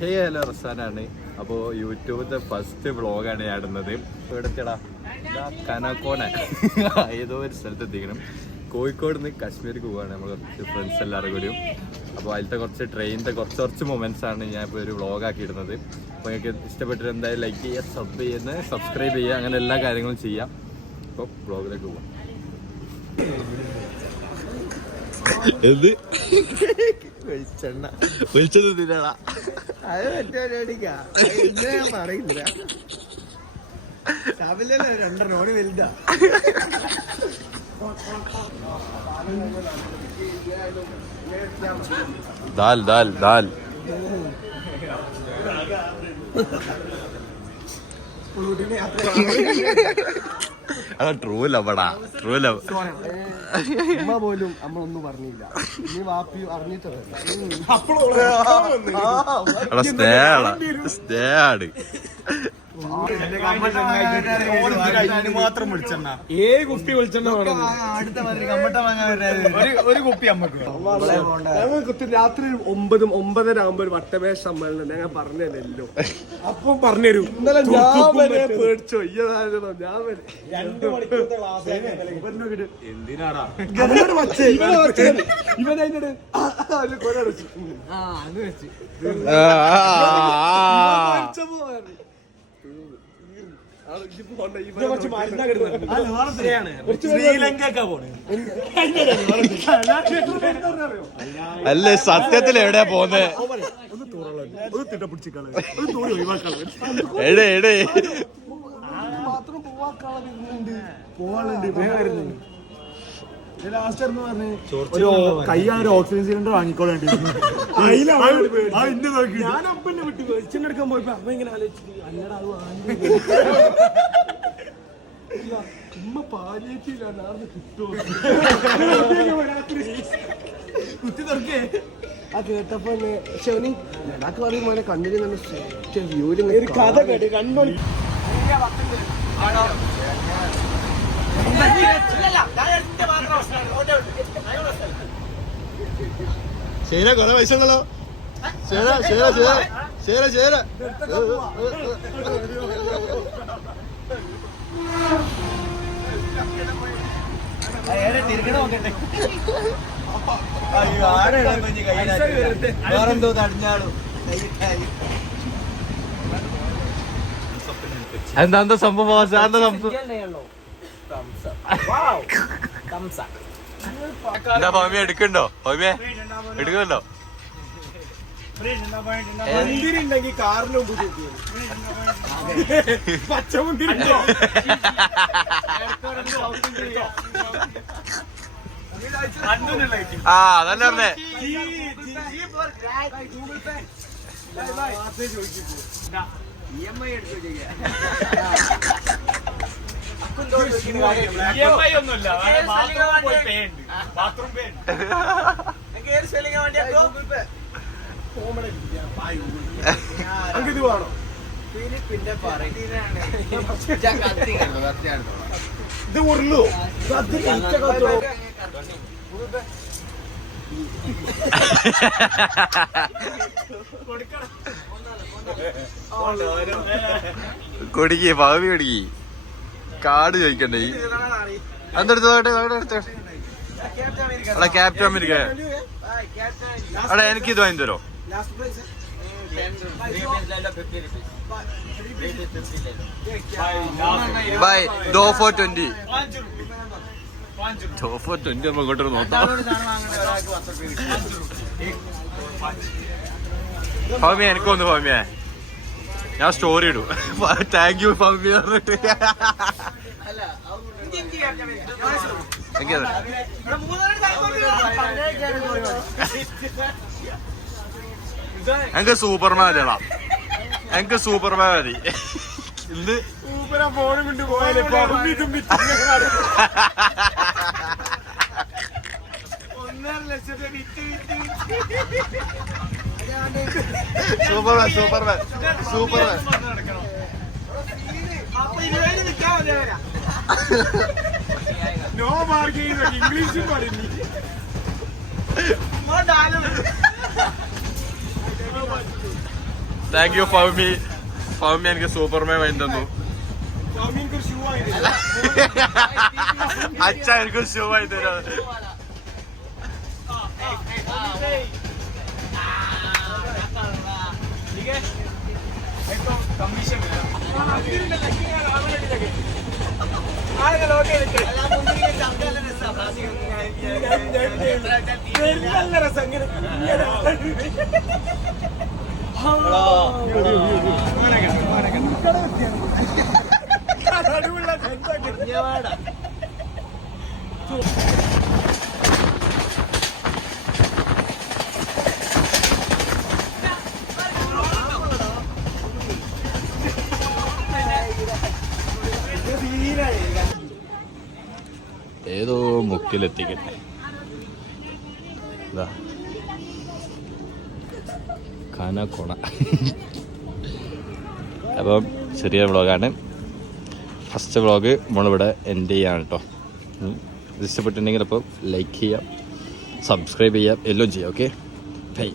Hello റസാനാണ്. അപ്പോൾ യൂട്യൂബിലത്തെ first വ്ളോഗാണ് ഞാൻ ഇടുന്നത്. ഇവിടത്തെടാ കനക്കോണ ഏതോ ഒരു സ്ഥലത്ത് എത്തിക്കണം. കോഴിക്കോട് നിന്ന് കാശ്മീർക്ക് പോവുകയാണ് നമ്മൾ കുറച്ച് ഫ്രണ്ട്സ് എല്ലാവരും കൂടിയും. അപ്പോൾ അതിലത്തെ കുറച്ച് ട്രെയിനിൻ്റെ കുറച്ച് മൊമെൻറ്റ്സാണ് ഞാൻ ഇപ്പോൾ ഒരു വ്ളോഗാക്കി ഇടുന്നത്. അപ്പോൾ നിങ്ങൾക്ക് ഇഷ്ടപ്പെട്ടിട്ട് എന്തായാലും ലൈക്ക് ചെയ്യുക, സബ്സ്ക്രൈബ് ചെയ്യുക, അങ്ങനെ എല്ലാ കാര്യങ്ങളും ചെയ്യാം. അപ്പോൾ വ്ളോഗിലേക്ക് പോവാം. എന്ത് വെളിച്ചെണ്ണ തിന്നടാ, അത് പറ്റില്ല, പറയില്ല. രാവിലെ രണ്ടെണ്ണോട് വലുതാ. ദാൽ ദാൽ ദാൽ ട്രൂ ലവടാ, ട്രൂ ലവ്. ഉമ്മ പോലും നമ്മളൊന്നും പറഞ്ഞില്ല. നീ വാപ്പി അറിഞ്ഞിട്ടത് സ്നേഹാണ്. മാത്രം വിളിച്ചെണ്ണ കുപ്പി വിളിച്ചെണ്ണ ഒരു കുപ്പി അമ്മക്ക് രാത്രി 9:30 ആകുമ്പോ ഒരു വട്ടമേശ സമ്മേളനം ഞാൻ പറഞ്ഞല്ലോ. അപ്പം പറഞ്ഞുതരൂ. ഇന്നലെ ഞാൻ പേടിച്ചോ, ഞാൻ എന്തിനാടാ ഇവനോട് അല്ലേ സത്യത്തിൽ എവിടെയാ പോന്നെ? കയ്യാറ് ഓക്സിജൻ സിലിണ്ടർ വാങ്ങിക്കോളേണ്ടി. ഞാൻ അപ്പന്നെ വിട്ടു വെളിച്ചെണ്ണെടുക്കാൻ പോയപ്പോ അമ്മ ഇങ്ങനെ ഉമ്മ പാലിയേറ്റില്ല കിട്ടുമോ കുത്തി തുറക്കേ. ആ കേട്ടപ്പോ ശനി ലഡാക്ക് പറയുമ്പോ കണ്ണിന് നല്ല വ്യൂല് കഥ കേട്ട് കണ്ണൊളി. ശരി, കൊറേ പൈസ ഉണ്ടല്ലോ. ശരി ശരി ശരി ശരി ശരി. വേറെന്തോ തടിഞ്ഞാളും. എന്താ സംഭവം? എന്താ ഫാമിയ എടുക്കണ്ടോ? ഫാമിയ എടുക്കണ്ടോ? മുന്തിരിണ്ടെങ്കിൽ കാറിലും പച്ചമുന്തിരി അതന്നെ പറഞ്ഞേ. ഇത് വേണോ? ഇത് ഉരുളു കൊടുക്കി ഭാവി കൊടുക്കി കാർഡ് ചോദിക്കണ്ടേ? എന്തെടുത്തോട്ടെ അല്ല ക്യാപ്റ്റൻ അമേരിക്ക. അടാ എനിക്ക് ഇത് വാങ്ങി തരോ? ബൈ ദോ ഫോർ 20. ദോ ഫോർ 20 നമ്മൾ ഇങ്ങോട്ട് നോക്കാം. ഫാമിയ എനിക്കൊന്ന് ഫാമിയ ഞാൻ സ്റ്റോറി ഇടും. താങ്ക് യു ഫാമിയ പറഞ്ഞിട്ട്. എനിക്ക് സൂപ്പർമാൻ മതിയടാ, എനിക്ക് സൂപ്പർമാൻ മതി. ഇന്ന് ഫോൺ കൊണ്ട് പോയാലേ 1.5 ലക്ഷത്തെ superman superman superman. No marking ഇംഗ്ലീഷും പറഞ്ഞു. Thank you ഫൗമി. ഫൗമി എനിക്ക് സൂപ്പർമാൻ വാങ്ങി തന്നു. അച്ഛ എനിക്ക് ഷൂ വാങ്ങി തരാം. ഏതോ മുക്കിലെത്തിക്കട്ടെ. കാനക്കോണ. അപ്പം ചെറിയ വ്ളോഗാണ്. ഫസ്റ്റ് വ്ളോഗ് നമ്മളിവിടെ എൻഡ് ചെയ്യാണ് കേട്ടോ. ഇഷ്ടപ്പെട്ടിട്ടുണ്ടെങ്കിൽ അപ്പോൾ ലൈക്ക് ചെയ്യാം, സബ്സ്ക്രൈബ് ചെയ്യാം, എല്ലാം ചെയ്യാം. Okay, by.